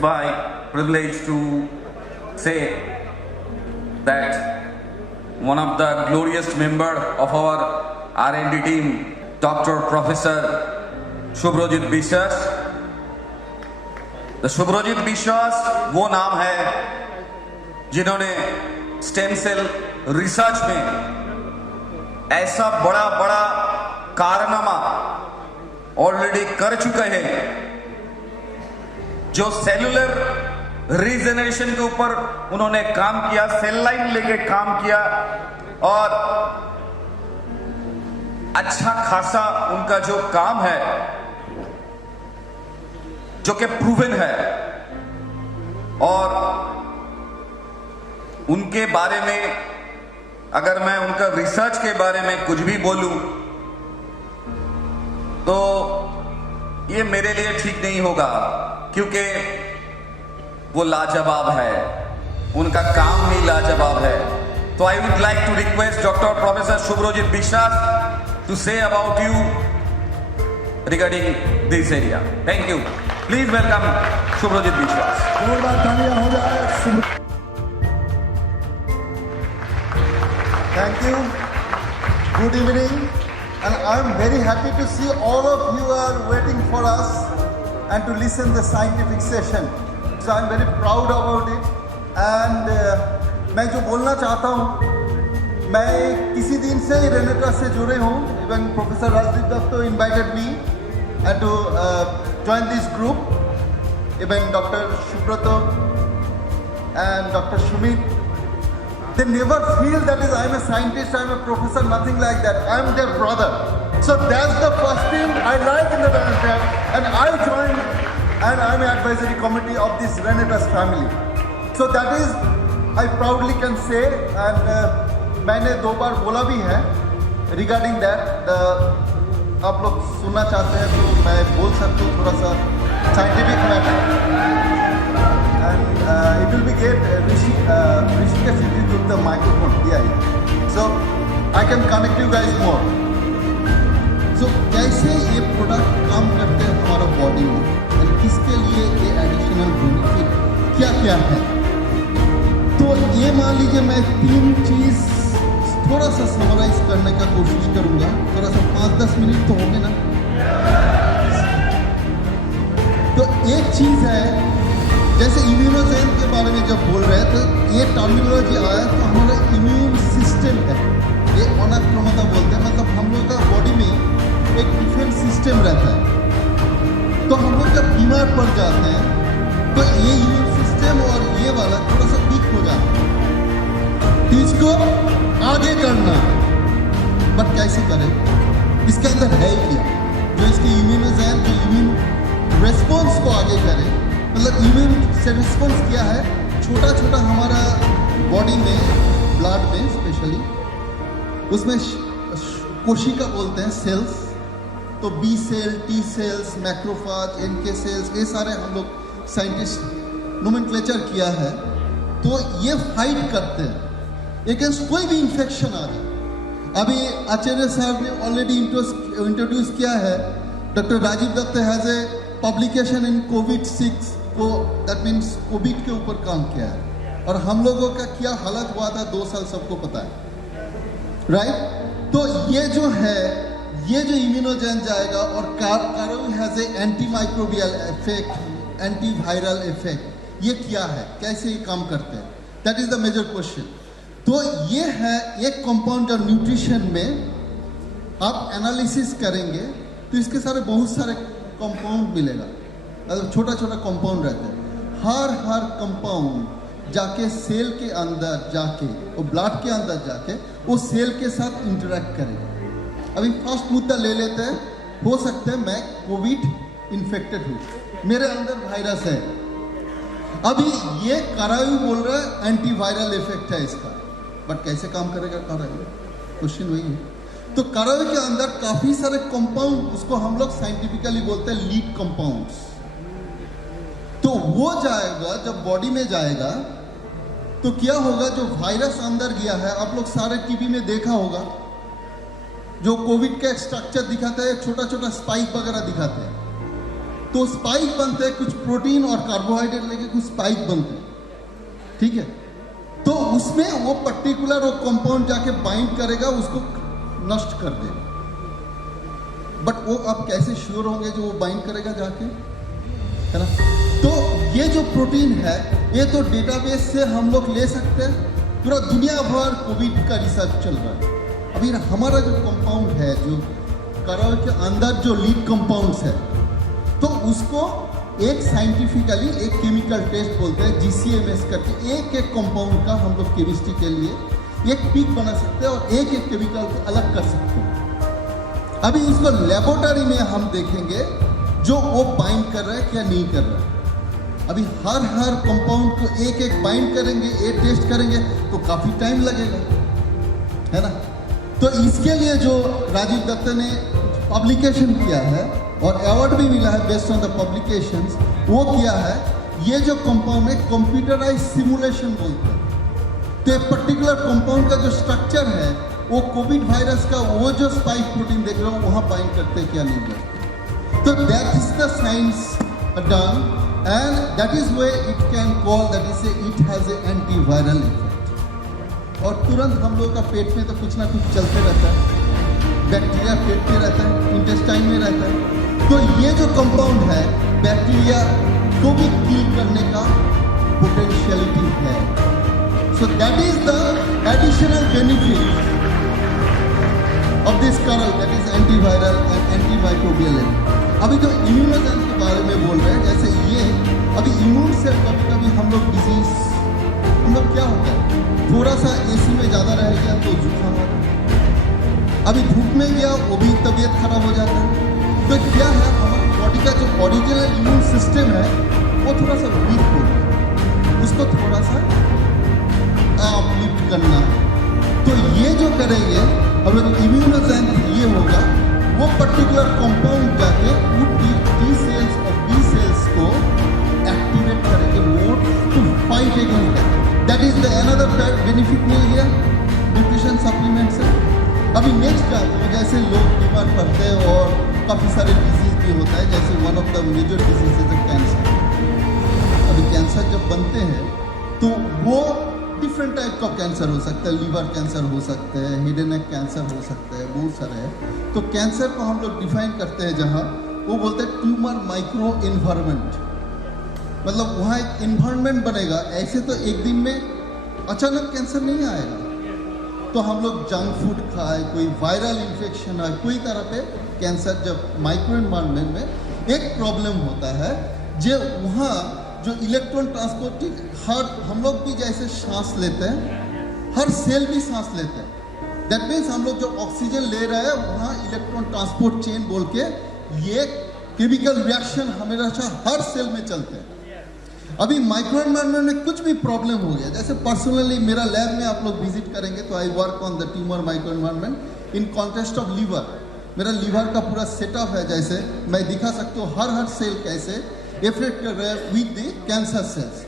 my privilege to say that one of the glorious member of our R&D team, Dr. Professor Shubhrojit Biswas. The Shubhrojit Biswas वो नाम है जिन्होंने stem cell research में ऐसा बड़ा बड़ा कारनामा ऑलरेडी कर चुके हैं, जो सेलुलर रीजनरेशन के ऊपर उन्होंने काम किया, सेल लाइन लेके काम किया और अच्छा खासा उनका जो काम है जो कि प्रूवन है, और उनके बारे में अगर मैं उनका रिसर्च के बारे में कुछ भी बोलूं तो ये मेरे लिए ठीक नहीं होगा, क्योंकि वो लाजवाब है, उनका काम भी लाजवाब है. तो I would like to request doctor professor Subhrajit Biswas to say about you regarding this area. Thank you. Please welcome Subhrajit Biswas. हो जाए. Thank you. Good evening. And I'm very happy to see all of you are waiting for us and to listen the scientific session. So I'm very proud about it. And मैं जो बोलना चाहता हूँ, मैं किसी दिन से रेनेटा से जुड़े हूँ. Even Professor Rajdeep Datta invited me to join this group. Even Dr. Shubhrata and Dr. Shumit. They never feel that is I'm a scientist, I'm a professor, nothing like that. I'm their brother. So that's the first thing I like in the Renetas, and I joined and I'm an advisory committee of this Renetas family. So that is, I proudly can say, and मैंने 2 बार बोला भी है regarding that. आप लोग सुनना चाहते हैं तो मैं बोल सकता हूँ थोड़ा सा scientific matter. And it will be great. Rishikesh took the microphone here. So I can connect you guys more. So कैसे ये प्रोडक्ट काम करते हैं हमारा बॉडी में और किसके लिए ये एडिशनल बेनिफिट क्या क्या है. तो ये मान लीजिए मैं 3 चीज़ थोड़ा सा समराइज करने का कोशिश करूँगा. थोड़ा सा 5-10 मिनट तो होंगे ना. तो एक चीज़ है, जैसे इम्यूनोजेन के बारे में जब बोल रहे थे, ये टर्मिनोलॉजी आया तो हमारा इम्यून सिस्टम है, ये अनाक्रमता बोलते हैं. मतलब हम लोग का बॉडी में एक डिफेंस सिस्टम रहता है. तो हम लोग जब बीमार पड़ जाते हैं तो ये इम्यून सिस्टम और ये वाला थोड़ा सा वीक हो जाता है. तो इसको आगे करना, बट कैसे करें, इसके अंदर है क्या जो इसके इम्यूनोजेन जो इम्यून रेस्पॉन्स को आगे करे. मतलब इम्यून से रिस्पॉन्स क्या है, छोटा छोटा हमारा बॉडी में, ब्लड में स्पेशली, उसमें कोशिका बोलते हैं सेल्स. तो B cell, T cells, macrophages, NK cells, ये सारे हम लोग साइंटिस्ट नोमेनक्लेचर किया है. तो ये फाइट करते हैं अगेंस्ट कोई भी इन्फेक्शन आ जाए. अभी आचार्य साहब ने ऑलरेडी इंट्रोड्यूस किया है. Doctor Rajiv Dutta has a publication in COVID को, दैट मीन्स कोविड के ऊपर काम किया है. और हम लोगों का क्या हालत हुआ था 2 साल सबको पता है, राइट. तो ये जो है, ये जो इम्यूनोजेन जाएगा और कारोवी has a anti microbial effect, anti viral effect. ये क्या है, कैसे ये काम करते हैं, that is the major question. तो ये है एक कंपाउंड जो न्यूट्रिशन में आप एनालिसिस करेंगे तो इसके सारे बहुत सारे कंपाउंड मिलेगा. मतलब छोटा छोटा कंपाउंड रहता है. हर कंपाउंड जाके सेल के अंदर जाके और ब्लड के अंदर जाके वो सेल के साथ इंटरेक्ट करेगा. अभी फर्स्ट मुद्दा ले लेते हैं. हो सकता है मैं कोविड इन्फेक्टेड हूँ, मेरे अंदर वायरस है. अभी ये करायु बोल रहा है एंटीवायरल इफेक्ट है इसका, बट कैसे काम करेगा करायु, क्वेश्चन वही है. तो करायु के अंदर काफी सारे कंपाउंड, उसको हम लोग साइंटिफिकली बोलते हैं लीड कंपाउंड्स. तो वो जाएगा, जब बॉडी में जाएगा तो क्या होगा, जो वायरस अंदर गया है, आप लोग सारे टीवी में देखा होगा, जो कोविड का स्ट्रक्चर दिखाता है, छोटा छोटा स्पाइक वगैरह दिखाते हैं. तो स्पाइक बनते हैं, कुछ प्रोटीन और कार्बोहाइड्रेट लेके कुछ स्पाइक बनते हैं, ठीक है। तो उसमें वो पर्टिकुलर वो कंपाउंड जाके बाइंड करेगा, उसको नष्ट कर देगा। बट वो आप कैसे श्योर होंगे जो वो बाइंड करेगा जाके, है ना। तो ये जो प्रोटीन है ये तो डेटाबेस से हम लोग ले सकते हैं। पूरा दुनिया भर कोविड का रिसर्च चल रहा है। अभी हमारा जो कंपाउंड है, जो करल के अंदर जो लीड कंपाउंड्स है, तो उसको एक साइंटिफिकली एक केमिकल टेस्ट बोलते हैं GCMS करके, एक एक कंपाउंड का हम लोग केमिस्ट्री के लिए एक पीक बना सकते हैं और एक एक केमिकल को अलग कर सकते हैं। अभी उसको लेबोरेटरी में हम देखेंगे जो वो बाइंड कर रहा है क्या नहीं कर रहा है। अभी हर कंपाउंड को एक एक बाइंड करेंगे, ये टेस्ट करेंगे तो काफ़ी टाइम लगेगा, है ना। तो इसके लिए जो राजीव दत्त ने पब्लिकेशन किया है और अवार्ड भी मिला है बेस्ड ऑन द पब्लिकेशंस, वो किया है ये जो कंपाउंड है कंप्यूटराइज सिमुलेशन बोलते हैं। तो एक पर्टिकुलर कंपाउंड का जो स्ट्रक्चर है वो कोविड वायरस का वो जो स्पाइक प्रोटीन देख रहे हो वहाँ बाइंड करते हैं क्या नहीं करते। तो that is the science done and that is way it can call that is it has a antiviral effect. और तुरंत हम लोग का पेट में तो कुछ ना कुछ चलते रहता है, बैक्टीरिया पेट में रहता है, इंटेस्टाइन में रहता है। तो ये जो कंपाउंड है बैक्टीरिया को भी किल करने का पोटेंशियलिटी है। So that is the additional benefit of this करल, that is antiviral and antimicrobial. अभी जो इम्यूनोजेन के बारे में बोल रहे हैं, जैसे ये अभी इम्यून सेल कभी हम लोग डिजीज, हम लोग क्या होता है थोड़ा सा AC में ज़्यादा रह गया तो जुकाम होता है, अभी धूप में गया वो भी तबीयत खराब हो जाता है। तो क्या है हमारे बॉडी का जो ओरिजिनल इम्यून सिस्टम है वो थोड़ा सा वीक हो गया, उसको थोड़ा सा अपलिफ्ट करना है। तो ये जो करेंगे हम लोग इम्यूनोजेन, ये होगा वो पर्टिकुलर कंपाउंड जाके वो T सेल्स और B सेल्स को एक्टिवेट करेंगे more to fight against that. That is the another benefit मिल गया न्यूट्रिशन सप्लीमेंट से। अभी नेक्स्ट बात है, जैसे लोग बीमार पड़ते हैं और काफ़ी सारे डिजीज भी होता है, जैसे one of the major disease is the cancer. अभी कैंसर जब बनते हैं तो वो डिफरेंट टाइप का कैंसर हो सकता है, लीवर कैंसर हो सकता है, हेड एंड नेक कैंसर हो सकता है, बहुत सारे हैं। तो कैंसर को हम लोग डिफाइन करते हैं जहाँ वो बोलते हैं ट्यूमर माइक्रो इन्वायरमेंट, मतलब वहाँ एक इन्वायरमेंट बनेगा। ऐसे तो एक दिन में अचानक कैंसर नहीं आएगा। तो हम लोग जंक फूड खाए, कोई वायरल इन्फेक्शन आए, कोई तरह पे कैंसर जब माइक्रो इन्वायरमेंट में एक प्रॉब्लम होता है जो वहाँ जो इलेक्ट्रॉन ट्रांसपोर्टिंग, हर हम लोग भी जैसे सांस लेते हैं, हर सेल भी सांस लेते हैं। दैट मीन्स हम लोग जो ऑक्सीजन ले रहे हैं वहाँ इलेक्ट्रॉन ट्रांसपोर्ट चेन बोल के ये केमिकल रिएक्शन हमेशा हर सेल में चलते हैं। अभी माइक्रो एनवायरनमेंट में कुछ भी प्रॉब्लम हो गया, जैसे पर्सनली मेरा लैब में आप लोग विजिट करेंगे तो I work on the tumour micro environment in context of liver. मेरा लीवर का पूरा सेटअप है, जैसे मैं दिखा सकता हूँ हर सेल कैसे इफेक्ट कर रहे हैं विद द कैंसर सेल्स।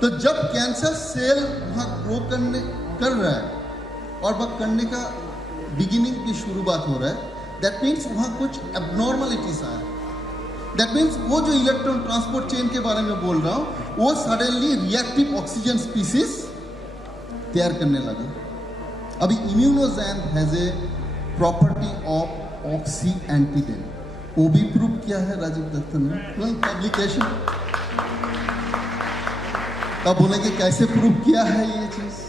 तो जब कैंसर सेल वहाँ ग्रो कर रहा है और वह करने का बिगिनिंग की शुरुआत हो रहा है, दैट मीन्स वहाँ कुछ एबनॉर्मलिटीज आया। दैट मीन्स वो जो इलेक्ट्रॉन ट्रांसपोर्ट चेन के बारे में बोल रहा हूँ वो सडनली रिएक्टिव ऑक्सीजन स्पीसीज तैयार करने लगा। अभी immunogen has a property of oxy antigen, वो भी प्रूव किया है राजीव दत्त ने पब्लिकेशन। तब बोलेंगे कैसे प्रूव किया है ये चीज।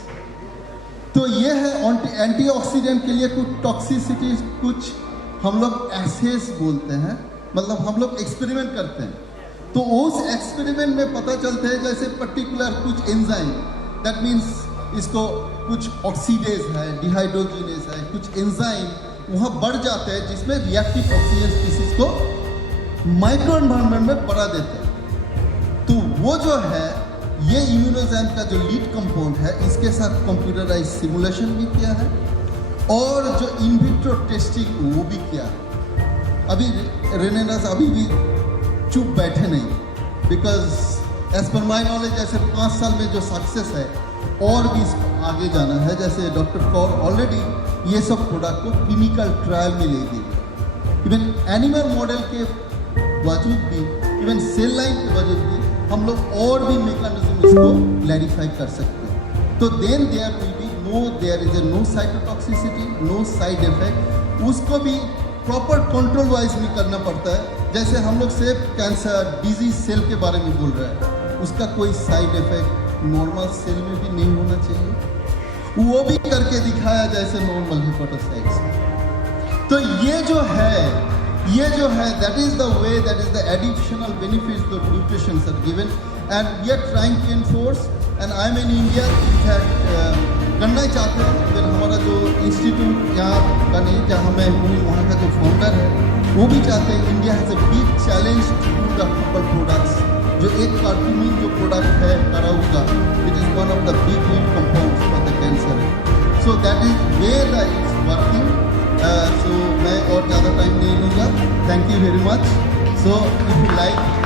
तो ये है एंटीऑक्सीडेंट के लिए कुछ टॉक्सिसिटी, कुछ हम लोग एसेस बोलते हैं, मतलब हम लोग एक्सपेरिमेंट करते हैं। तो उस एक्सपेरिमेंट में पता चलते हैं जैसे पर्टिकुलर कुछ एंजाइम, दैट मीन्स इसको कुछ ऑक्सीडेज है, डिहाइड्रोजिनेज है, कुछ एंजाइम वहाँ बढ़ जाते हैं जिसमें रिएक्टिव ऑक्सीजन स्पीसीज को माइक्रो एनवायरनमेंट में बढ़ा देते हैं। तो वो जो है ये इम्यूनोजेन का जो लीड कंपाउंड है इसके साथ कंप्यूटराइज सिमुलेशन भी किया है और जो इन विट्रो टेस्टिंग वो भी किया है। अभी रेनेनस अभी भी चुप बैठे नहीं, because as per my knowledge जैसे 5 साल में जो सक्सेस है और भी इसको आगे जाना है। जैसे डॉक्टर कौर ऑलरेडी ये सब प्रोडक्ट को क्लिनिकल ट्रायल में ले गई, इवन एनिमल मॉडल के बावजूद भी इवन सेल लाइन की वजह भी हम लोग और भी मेकानिज्म इसको क्लैरिफाई कर सकते हैं। तो then there will be there is no cytotoxicity, no side effect. उसको भी प्रॉपर कंट्रोल वाइज भी करना पड़ता है। जैसे हम लोग सिर्फ कैंसर डिजीज सेल के बारे में बोल रहे हैं, उसका कोई साइड इफेक्ट नॉर्मल सेल में भी नहीं होना चाहिए, वो भी करके दिखाया जैसे नॉर्मल हेपेटोसाइट्स। तो ये जो है that is the way, that is the additional benefits the nutritions are given and we are trying to enforce. And I am in India, in fact करना ही चाहते हैं। फिर हमारा जो इंस्टीट्यूट यहाँ का नहीं, जहाँ मैं हूँ, वहाँ का जो फाउंडर है वो भी चाहते हैं। India has a big challenge to the herbal products. जो एक कार्टूमिन जो प्रोडक्ट है कराऊ का, it is one of the big lead compounds for the cancer. So that is where the it's working. So मैं और ज़्यादा टाइम नहीं लूँगा। Thank you very much. So if you like